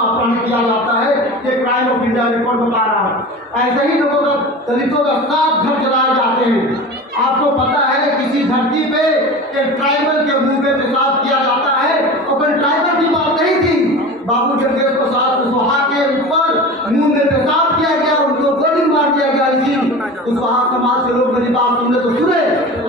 अपहरण किया जाता है। ये क्राइम ऑफ इंडिया रिकॉर्ड बता रहा है। ऐसे ही लोगों का, दलितों का 7 घर जलाए जाते हैं। आपको पता है किसी धरती पे एक ट्राइबल के मुंह में पेशाब किया जाता है और फिर ट्राइबल की बात नहीं थी। बाबू जगदीश प्रसाद कुशवाहा के ऊपर मुंह में पेशाब किया गया, उनको गोली मार दिया गया। इसी कुशवाहा समाज के लोग मेरी बात सुनने तो सुने,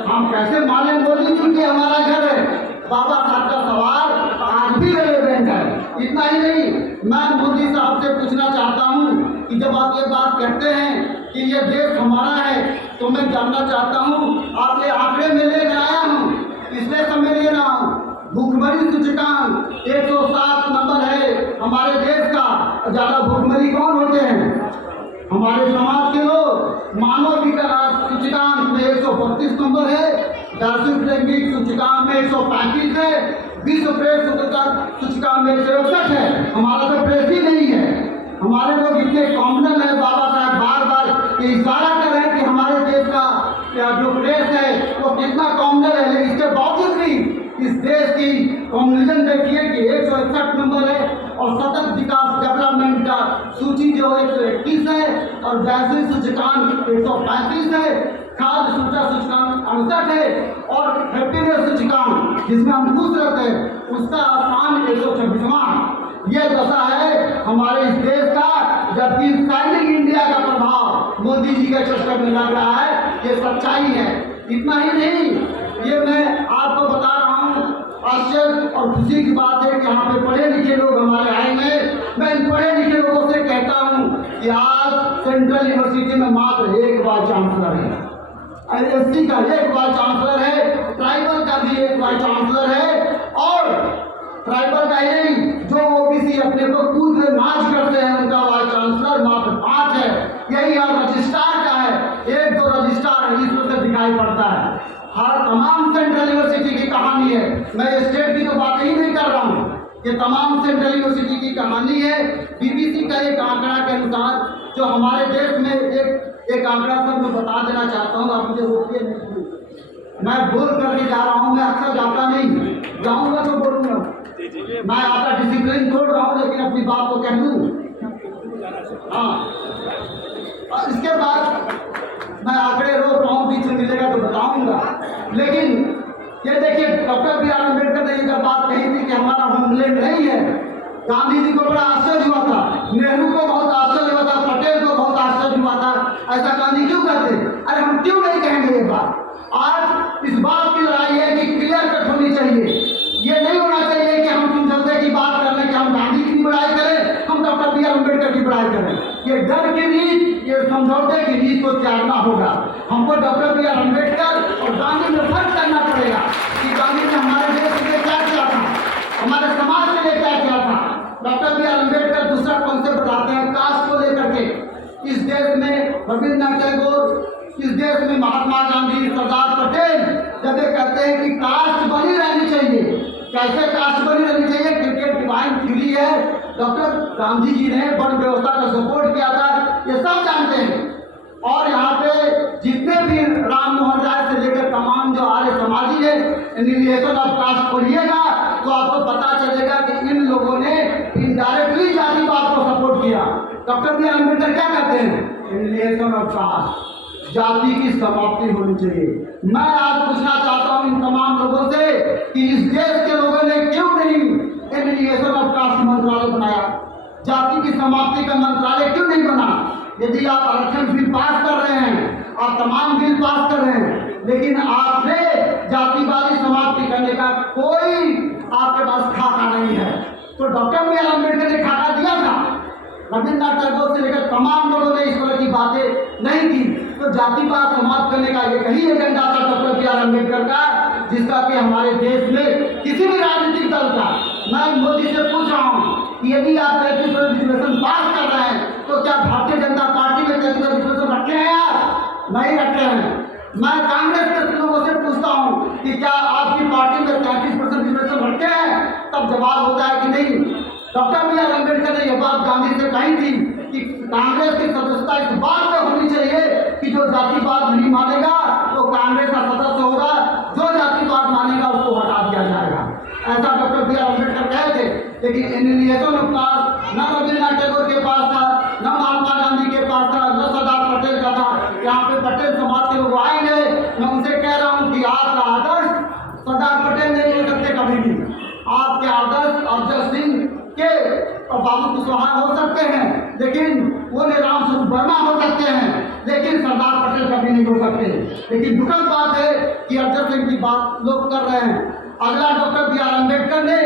हम कैसे माने गोली क्योंकि हमारा घर है। बाबा साहब का सवाल आज भी रेलेवेंट है। इतना ही नहीं, मैं मोदी साहब से पूछना चाहता हूँ कि जब आप ये बात कहते हैं कि ये देश हमारा है, तो मैं जानना चाहता हूँ, आप ये आंकड़े में लेकर आया हूँ, इसलिए सब में ले रहा हूँ। भूखमरी सूचकांक 107 नंबर है हमारे देश का। ज्यादा भूखमरी कौन होते हैं? हमारे समाज के लोग। मानव विकास सूचकांक में 132 नंबर है। वैश्विक लैंगिक सूचकांक में 135 है। विश्व प्रेस सूचकांक में 161 है। हमारा तो प्रेस ही नहीं है। हमारे लोग इतने कॉम्युनल है। बाबा साहब बार बार ये इशारा कर रहे हैं कि हमारे देश का जो प्रेस है वो कितना कॉम्युनल है, लेकिन इसके बावजूद भी इस देश की कम्युनिज्म देखिए कि 161 नंबर है और सतत विकास डेवलपमेंट का सूची जो 121 है और वैश्विक सूचकांक 135 है। खाद्य सूचना सूचकांक 68 है और हैप्पीनेस सूचकांक जिसमें हम खुश रहते हैं उसका स्थान 126वां। ये दशा है हमारे इस देश का, जबकि स्टैंडिंग इंडिया का प्रभाव मोदी जी के चक्कर में लग रहा है। ये सच्चाई है। इतना ही नहीं, ये मैं आपको बता रहा हूँ, आश्चर्य और खुशी की बात है कि यहाँ पे पढ़े लिखे लोग हमारे आएंगे। मैं इन पढ़े लिखे लोगों से कहता हूँ कि आज सेंट्रल यूनिवर्सिटी में मात्र एक वाइस चांसलर है, एससी का एक वाइस चांसलर है, ट्राइबल का भी एक वाइस चांसलर है और ट्राइबल का ही जो ओबीसी अपने को कूद में नाच करते हैं उनका वाइस चांसलर मात्र 5 है। यही और रजिस्ट्रार का है, 1-2 रजिस्ट्रार इसमें से दिखाई पड़ता है। हर तमाम सेंट्रल यूनिवर्सिटी की कहानी है। मैं स्टेट की तो बात ही नहीं कर रहा हूँ, ये तमाम सेंट्रल यूनिवर्सिटी की कहानी है। बीबीसी का एक आंकड़ा के अनुसार जो हमारे देश में एक आंकड़ा सब मैं बता देना चाहता हूँ, आप मुझे रोकिए नहीं, मैं बोल करके जा रहा हूँ। मैं अक्सर जाता नहीं, जाऊँगा तो बोलूँगा। मैं आपका डिसिप्लिन तोड़ रहा हूँ लेकिन अपनी बात को कह दूँ। हाँ, और इसके बाद मैं आंकड़े रोक रहा हूँ, बीच में मिलेगा तो बताऊंगा। लेकिन ये देखिए, डॉक्टर बी आर अम्बेडकर ने ये बात कही थी कि हमारा होमलैंड नहीं है। गांधी जी को बड़ा आश्चर्य हुआ था, नेहरू को बहुत आश्चर्य हुआ था, पटेल को बहुत आश्चर्य हुआ था। ऐसा गांधी क्यों करते? अरे हम क्यों नहीं कहेंगे ये बात? आज इस बात की लड़ाई है कि क्लियर कट होनी चाहिए। ये नहीं होना चाहिए कि हम समझौते की बात कर रहे हैं कि हम गांधी की बड़ाई करें, हम डॉक्टर बी आर अम्बेडकर की बड़ाई करें। ये डर की नीति, ये समझौते की नीति को त्यागना होगा। हमको डॉक्टर बी आर अम्बेडकर और गांधी में फर्क करना पड़ेगा कि गांधी ने हमारे देश के लिए क्या किया था, हमारे समाज के लिए क्या किया था। डॉक्टर बी आर अम्बेडकर दूसरा कॉन्सेप्ट बताते हैं कास्ट को लेकर के। इस देश में रविन्द्रनाथ टैगोर, इस देश में महात्मा गांधी, सरदार पटेल जब ये कहते हैं कि कास्ट बनी रहनी चाहिए, कैसे कास्ट बनी रहनी चाहिए? क्रिकेट डिवाइन थ्योरी है, डॉक्टर गांधी जी ने वर्ण व्यवस्था का सपोर्ट किया था, ये सब जानते हैं। और यहाँ पे जितने भी राम मोहन राय से लेकर तमाम जो आर्य समाजी है, एनिलिएशन ऑफ कास्ट पढ़िएगा तो आपको पता चलेगा कि इन लोगों ने इनडायरेक्टली जातिवाद को सपोर्ट किया। डॉक्टर बी आर अम्बेडकर क्या कहते हैं? एनिलिएशन ऑफ कास्ट, जाति की समाप्ति होनी चाहिए। मैं आज पूछना चाहता हूँ इन तमाम लोगों से कि इस देश के लोगों ने क्यों नहीं एनिलिएशन ऑफ कास्ट मंत्रालय बनाया? जाति की समाप्ति का मंत्रालय क्यों नहीं बना? यदि आप आरक्षण बिल पास कर रहे हैं, आप तमाम बिल पास कर रहे हैं, लेकिन आपने जातिवादी समाप्ति करने का कोई आपके पास खाका नहीं है। तो डॉक्टर बी आर अम्बेडकर ने खाका दिया था, रविन्द्रनाथ टैगोर से लेकर तमाम लोगों ने इस तरह की बातें नहीं की। तो जातिवाद समाप्त करने का एक ही एजेंडा था डॉक्टर बी आर अम्बेडकर का, जिसका कि हमारे देश में किसी भी राजनीतिक दल का, मैं मोदी से पूछ रहा हूँ कि यदि आप 33% रिजर्वेशन पास कर रहे हैं तो क्या भारतीय जनता पार्टी में 33% रिजर्वेशन रखे हैं? यार नहीं रखे हैं। मैं कांग्रेस के लोगों से पूछता हूँ कि क्या आपकी पार्टी में 33% रिजर्वेशन रखे हैं? तब जवाब होता है कि नहीं। डॉक्टर बी आर अम्बेडकर ने यह बात गांधी से कही थी कि कांग्रेस की सदस्यता इस बात में होनी चाहिए कि जो जातिवाद नहीं मानेगा तो कांग्रेस का सदस्य होगा, जो जातिवाद मानेगा उसको हटा दिया जाएगा। ऐसा डॉक्टर बी आर अम्बेडकर कहे थे। लेकिन एनिलिएशन ऑफ कास्ट ना और बाबू कुशवाहा हो सकते हैं, लेकिन वो राम स्वरूप वर्मा हो सकते हैं, लेकिन सरदार पटेल कभी नहीं हो सकते। लेकिन दुखद बात है कि अरजन सिंह की बात लोग कर रहे हैं। अगला डॉक्टर बी आर अम्बेडकर ने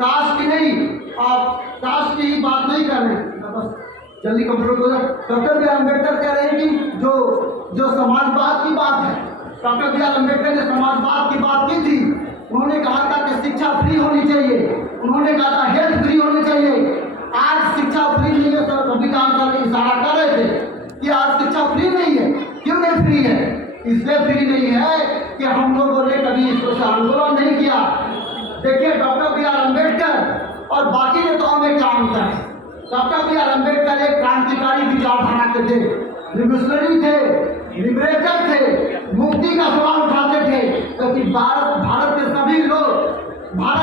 कास्ट की नहीं, आप कास्ट की ही बात नहीं कर रहे हैं, बस जल्दी कंप्लीट हो जाए। डॉक्टर बी आर अम्बेडकर कह रहे हैं कि जो समाजवाद की बात है, डॉक्टर बी आर अम्बेडकर ने समाजवाद की बात की थी। उन्होंने कहा था कि शिक्षा फ्री होनी चाहिए, उन्होंने कहा था हेल्थ फ्री होनी चाहिए। आज शिक्षा फ्री नहीं है सर, रविकांत सर इशारा कर रहे थे कि आज शिक्षा फ्री नहीं है। क्यों नहीं फ्री है? इसलिए फ्री नहीं है कि हम लोगों ने कभी इसको से आंदोलन नहीं किया। देखिए डॉक्टर बी आर अम्बेडकर और बाकी नेताओं में क्या अंतर है। डॉक्टर बी आर अम्बेडकर एक क्रांतिकारी विचारधारा के थे, रिवोल्यूशनरी थे, लिबरेटर थे, मुक्ति का सवाल उठाते थे, क्योंकि भारत के सभी लोग भारत